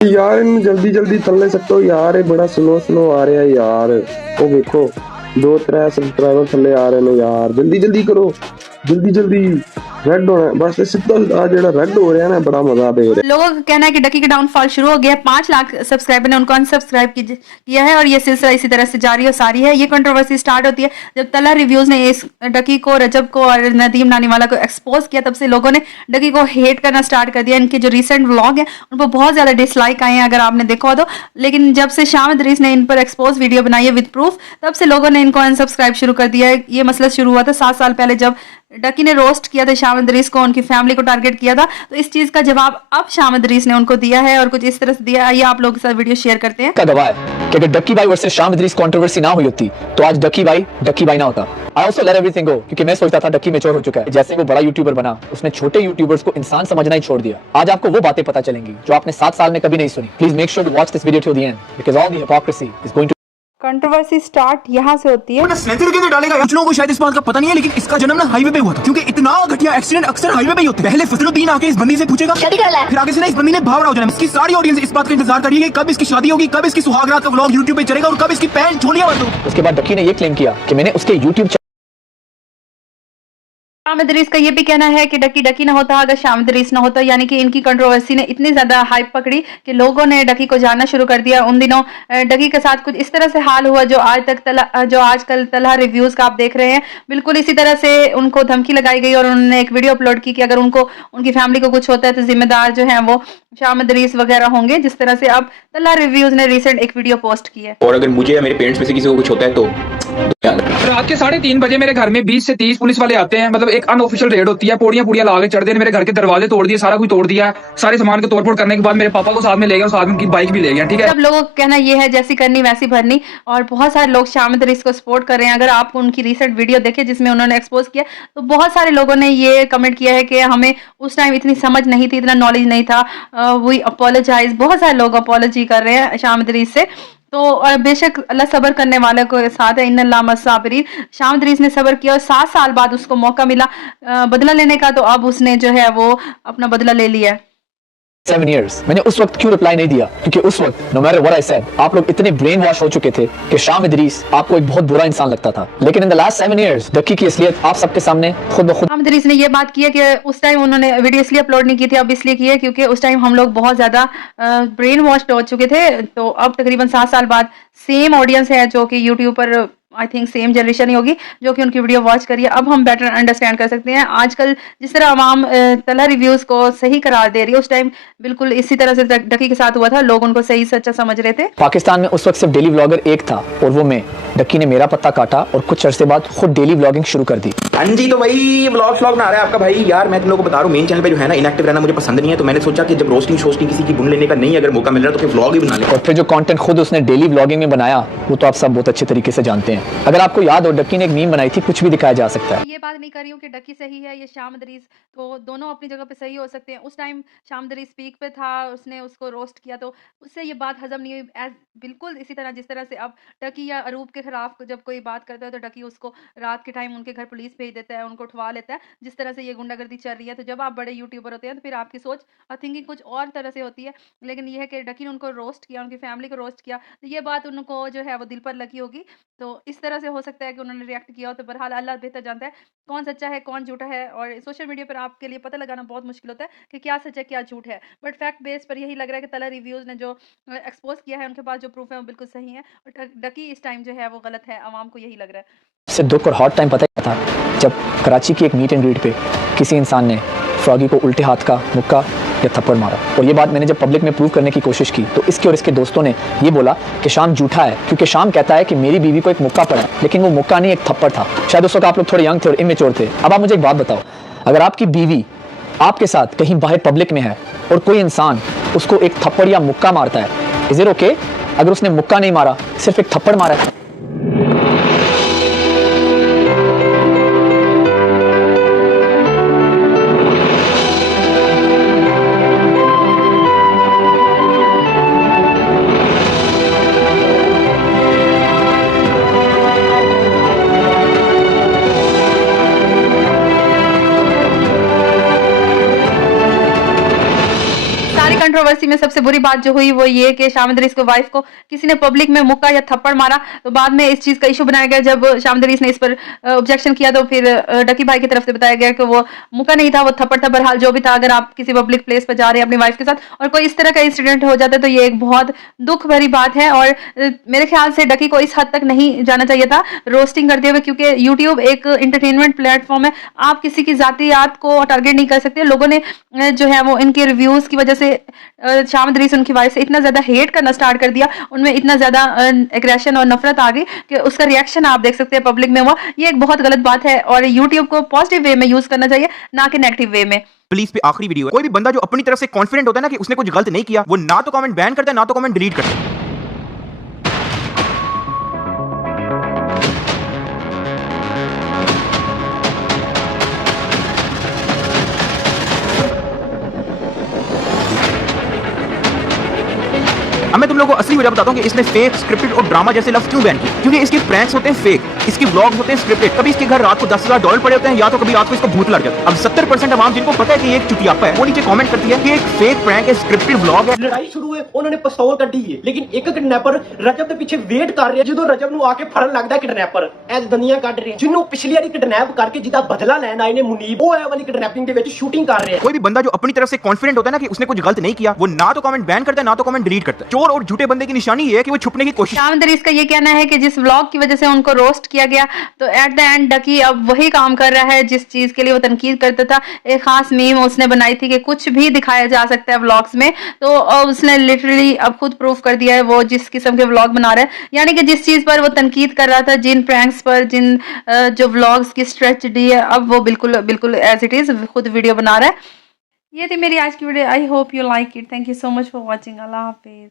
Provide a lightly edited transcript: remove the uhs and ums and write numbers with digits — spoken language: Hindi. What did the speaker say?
यार इन जल्दी जल्दी थल्ले सकते यार, ये बड़ा स्लो आ रहा है यार। वो देखो 2-3 सब्सक्राइबर थल्ले आ रहे हैं यार, जल्दी जल्दी करो, जल्दी जल्दी। रेड होना है बस, सीधा जेड़ा रेड हो रहा है ना, बड़ा मजा दे रहा है। लोगों का कहना है कि डकी का डाउनफॉल शुरू हो गया है। 5 लाख सब्सक्राइबर ने उनको अनसब्सक्राइब किया है और ये सिलसिला इसी तरह से जारी और सारी है। ये कंट्रोवर्सी स्टार्ट होती है जब तला रिव्यूज ने इस डकी को, रजब को और नदीम नानीवाला को एक्सपोज किया। तब से लोगों ने डकी को हेट करना स्टार्ट कर दिया। इनके जो रिसेंट व्लॉग है उन पर बहुत ज्यादा डिसलाइक आए हैं, अगर आपने देखा हो तो। लेकिन जब से शामिद रीस ने इन पर एक्सपोज वीडियो बनाई है विद प्रूफ, तब से लोगों ने इनको अनसब्सक्राइब शुरू कर दिया है। ये मसला शुरू हुआ था 7 साल पहले, जब डकी ने रोस्ट किया था शामिद रीस को, उनकी फैमिली को टारगेट किया था। तो इस चीज का जवाब अब शामिद रीस ने उनको दिया है और कुछ इस तरह से दिया। आइए आप लोगों के साथ वीडियो शेयर करते हैं। का गवाह है कि अगर डक्की भाई वर्सेस शामिद रीस कंट्रोवर्सी ना हुई होती तो आज डक्की भाई ना होता। आई आल्सो लेट एवरीथिंग गो, क्योंकि मैं सोचता था डक्की मैच्योर हो चुका है। जैसे वो बड़ा यूट्यूबर बना, उसने छोटे यूट्यूबर्स को इंसान समझना ही छोड़ दिया। आज आपको वो बातें पता चलेंगी जो आपने 7 साल में कभी नहीं सुनी। Please make sure to watch this video to the end, because all the hypocrisy is going to. Controversy start यहाँ से होती है। सेंसर के अंदर डालेगा। कुछ लोगों को शायद इस बात का पता नहीं है, लेकिन इसका जन्म ना हाईवे पे हुआ था, क्योंकि इतना घटिया एक्सीडेंट अक्सर हाईवे पे ही होते हैं। पहले फजलुद्दीन आके इस बंदी से पूछेगा शादी कर ले, फिर आगे से ना इस बंदी ने भाव हो जाना। इसकी सारी ऑडियंस इस बात का इंतजार करिए कि कब इसकी शादी होगी, कब इसकी सुहागरात का व्लॉग यूट्यूब पे चलेगा और कब इसकी पैंट छोलियां बंद होगी। उसके बाद डक्की ने ये क्लेम किया कि मैंने उसके यूट्यूब शामिद रीस का ये भी कहना है कि डकी ना होता अगर शामिद रीस ना होता। यानी कि इनकी कंट्रोवर्सी ने इतनी ज्यादा हाइप पकड़ी कि लोगों ने डकी को जानना शुरू कर दिया। उन दिनों डकी के साथ कुछ इस तरह से हाल हुआ जो आजकल तलहा रिव्यूज का आप देख रहे हैं। बिल्कुल इसी तरह से उनको धमकी लगाई गई और उन्होंने एक वीडियो अपलोड की कि अगर उनको उनकी फैमिली को कुछ होता है तो जिम्मेदार जो है वो शामिद रीस वगैरह होंगे। जिस तरह से अब तलहा रिव्यूज ने रिसेंट एक वीडियो पोस्ट की है। और अगर मुझे या मेरे पेरेंट्स में से किसी को कुछ होता है तो रात के 3:30 बजे मेरे घर में 20 से 30 पुलिस वाले आते हैं। मतलब एक अनऑफिशियल रेड होती है, पोड़ियां ला के चढ़ दे, मेरे घर के दरवाजे तोड़ दिए, सारा कुछ तोड़ दिया। सारे सामान को तोड़फोड़ करने के बाद मेरे पापा को साथ में ले गया, साथ में उनकी बाइक भी ले गया। ठीक है, सब लोगों का कहना ये है जैसी करनी वैसी भरनी, और बहुत सारे लोग शामिद रीस को सपोर्ट कर रहे हैं। अगर आप उनकी रिसेंट वीडियो देखें जिसमें उन्होंने एक्सपोज किया, तो बहुत सारे लोगों ने ये कमेंट किया है कि हमें उस टाइम इतनी समझ नहीं थी, इतना नॉलेज नहीं था, वी अपोलोजाइज। बहुत सारे लोग अपोलॉजी कर रहे हैं शामिद रीस से। तो बेशक अल्लाह सब्र करने वाले को साथ है, इन्नल्लाह मस्साबिरीन। शामिद रीस ने सब्र किया और 7 साल बाद उसको मौका मिला बदला लेने का, तो अब उसने जो है वो अपना बदला ले लिया है। 7 years मैंने उस वक्त क्यों रिप्लाई नहीं दिया, क्योंकि उस वक्त no matter what I said आप लोग इतने ब्रेन वॉश हो चुके थे कि शामिद रीस आपको एक बहुत बुरा इंसान लगता था। लेकिन in the last 7 years Ducky की असलियत आप सबके सामने खुद ब खुद। शामिद रीस ने ये बात की है कि उस टाइम उन्होंने वीडियो इसलिए अपलोड नहीं की थी, अब इसलिए की है क्योंकि उस टाइम हम लोग बहुत ज्यादा ब्रेन वॉश हो चुके थे। तो अब तकरीबन 7 साल बाद सेम ऑडियंस है जो कि यूट्यूब पर आई थिंक सेम जनरेशन ही होगी जो कि उनकी वीडियो वॉच करिए। अब हम बेटर अंडरस्टैंड कर सकते हैं आजकल जिस तरह आवाम तलहा रिव्यूज को सही करार दे रही है, उस टाइम बिल्कुल इसी तरह से डकी के साथ हुआ था। लोग उनको सही सच्चा समझ रहे थे। पाकिस्तान में उस वक्त सिर्फ डेली व्लॉगर एक था और वो मैं। डक्की ने मेरा पत्ता काटा और कुछ अरसे बाद खुद डेली व्लॉगिंग शुरू कर दी। हाँ जी, तो वही व्लॉग बना रहा है आपका भाई। यार मैं तुम लोगों को बता रहा हूँ, मेन चैनल पे जो है ना इनएक्टिव रहना मुझे पसंद नहीं है। तो मैंने सोचा कि जब रोस्टिंग किसी की बुन लेने का नहीं अगर मौका मिल रहा तो फिर व्लॉग ही बना ले। और फिर जो कंटेंट खुद उसने डेली व्लॉगिंग में बनाया वो तो आप सब बहुत अच्छे तरीके से जानते हैं। अगर आपको याद हो डक्की ने एक मीम बनाई थी, कुछ भी दिखाया जा सकता है। ये बात नहीं कर रही हूँ कि डकी सही है या शामिद रीस, तो दोनों अपनी जगह पे सही हो सकते हैं। उस टाइम शामिद रीस पीक पे था, उसने उसको रोस्ट किया तो उससे ये बात हजम नहीं हुई। बिल्कुल इसी तरह जिस तरह से अब डकी या अरूब के खिलाफ जब कोई बात करता है तो डकी उसको रात के टाइम उनके घर पुलिस भेज देता है, उनको उठवा लेता है। जिस तरह से ये गुंडागर्दी चल रही है, तो जब आप बड़े यूट्यूबर होते हैं तो फिर आपकी सोच और थिंकिंग कुछ और तरह से होती है। लेकिन यह है कि डकी ने उनको रोस्ट किया, उनकी फैमिली को रोस्ट किया, तो ये बात उनको जो है वो दिल पर लगी होगी। तो इस तरह से हो सकता है कि उन्होंने रिएक्ट किया हो। तो बहरहाल अल्लाह बेहतर जानता है कौन सच्चा है कौन झूठा है, और सोशल मीडिया पर आपके लिए पता लगाना बहुत मुश्किल होता है कि क्या सच है क्या झूठ है। बट फैक्ट बेस पर यही लग रहा है कि तलहा रिव्यूज ने जो एक्सपोज किया है, उनके पास जो प्रूफ है वो बिल्कुल सही है, और डकी इस टाइम जो है वो गलत है। आवाम को यही लग रहा है। इससे दुख और हॉट टाइम पता ही था जब कराची की एक मीट एंड ग्रीट पे किसी इंसान ने फ्रॉगी को उल्टे हाथ का मुक्का या थप्पड़ मारा। और ये बात मैंने जब पब्लिक में प्रूव करने की कोशिश की तो इसके और इसके दोस्तों ने ये बोला कि शाम झूठा है, क्योंकि शाम कहता है कि मेरी बीवी को एक मुक्का पड़ा, लेकिन वो मुक्का नहीं एक थप्पड़ था। शायद उस वक्त आप लोग थोड़े यंग थे और इमेच्योर थे। अब आप मुझे एक बात बताओ, अगर आपकी बीवी आपके साथ कहीं बाहर पब्लिक में है और कोई इंसान उसको एक थप्पड़ या मुक्का मारता है, इज इट ओके? अगर उसने मुक्का नहीं मारा, सिर्फ एक थप्पड़ मारा है, कंट्रोवर्सी में सबसे बुरी बात जो हुई वो ये कि शाम दरीस को वाइफ को किसी ने पब्लिक में मुक्का या थप्पड़ मारा, तो बाद में इस चीज़ का इशू बनाया गया। जब शाम दरीस ने इस पर ऑब्जेक्शन किया तो फिर डकी भाई की तरफ से बताया गया कि वो मुक्का नहीं था, वो थप्पड़ था। बहरहाल जो भी था, अगर आप किसी पब्लिक प्लेस पर जा रहे हैं अपनी वाइफ के साथ और कोई इस तरह का इंसिडेंट हो जाता है तो ये एक बहुत दुख भरी बात है। और मेरे ख्याल से डकी को इस हद तक नहीं जाना चाहिए था रोस्टिंग करते हुए, क्योंकि यूट्यूब एक एंटरटेनमेंट प्लेटफॉर्म है, आप किसी की जातियात को टारगेट नहीं कर सकते। लोगों ने जो है वो इनके रिव्यूज़ की वजह से शाम दरीस उनकी वाइफ से इतना ज़्यादा हेट करना स्टार्ट कर दिया, उनमें इतना ज़्यादा एग्रेशन और नफरत आ गई कि उसका रिएक्शन आप देख सकते हैं पब्लिक में हुआ। ये एक बहुत गलत बात है और यूट्यूब को पॉजिटिव वे में यूज़ करना चाहिए, ना कि नेगेटिव वे में। प्लीज पे आखिरी वीडियो है। कोई भी बंदा जो अपनी तरफ से कॉन्फिडेंट होता है ना कि उसने कुछ गलत नहीं किया, वो ना तो कमेंट बैन करता है ना तो कमेंट डिलीट करता है। अब मैं तुम लोगों को असली वजह बताता हूँ कि इसने फेक, स्क्रिप्टेड और ड्रामा जैसे लफ्ज क्यों बैन किए। क्योंकि इसके प्रैंक्स होते हैं फेक, इसके व्लॉग्स होते हैं स्क्रिप्टेड। कभी इसके घर रात को $10,000 पड़े होते हैं, या तो कभी रात को इसको भूत लग जाता है। अब 70% आवाम जिनको पता है कि ये एक चुटियापा है, वो नीचे कमेंट करती है कि एक फेक प्रैंक है, स्क्रिप्टेड व्लॉग है। लड़ाई शुरू है, उन्होंने पिस्तौल ਕੱਢੀ है, लेकिन एक किडनैपर रजब ਦੇ ਪਿੱਛੇ ਵੇਟ ਕਰ ਰਿਹਾ। ਜਦੋਂ ਰਜਬ ਨੂੰ ਆ ਕੇ ਫੜਨ ਲੱਗਦਾ ਕਿਡਨੈਪਰ ਐ ਦੁਨੀਆ ਕੱਢ ਰਿਹਾ, ਜਿਹਨੂੰ ਪਿਛਲੀ ਵਾਰੀ ਕਿਡਨੈਪ ਕਰਕੇ ਜਿਹਦਾ ਬਦਲਾ ਲੈਣ ਆਏ ਨੇ ਮੁਨੀਬ, ਉਹ ਐ ਵਾਲੀ ਕਿਡਨੈਪਿੰਗ ਦੇ ਵਿੱਚ ਸ਼ੂਟਿੰਗ ਕਰ ਰਿਹਾ। कोई भी बंदा जो अपनी तरफ से कॉन्फिडेंट होता है ना कि उसने कुछ गलत नहीं किया, वो ना तो कमेंट बैन करता है ना तो कमेंट डिलीट करता है। चोर और झूठे बंदे की निशानी ये है कि वो छुपने की कोशिश। शाम दरीस का ये कहना है कि जिस व्लॉग की वजह से उनको रोस्ट किया गया, तो एट द एंड डकी अब वही काम कर रहा है जिस चीज़ के लिए वो तनकीद करता था। एक खास मीम उसने बनाई थी कि कुछ भी दिखाया जा सकता है व्लॉग्स में, तो उसने लिटरली अब खुद प्रूफ कर दिया है वो जिस किस्म के व्लॉग बना रहा है। यानी कि जिस चीज़ पर वो तनकीद कर रहा था, जिन प्रैंक्स पर, जिन जो व्लॉग्स की स्ट्रेटजी है, अब वो बिल्कुल बिल्कुल एज इट इज़ खुद वीडियो बना रहा है। ये थी मेरी आज की video. I hope you like it. Thank you so much for watching. अल्लाह हाफिज़।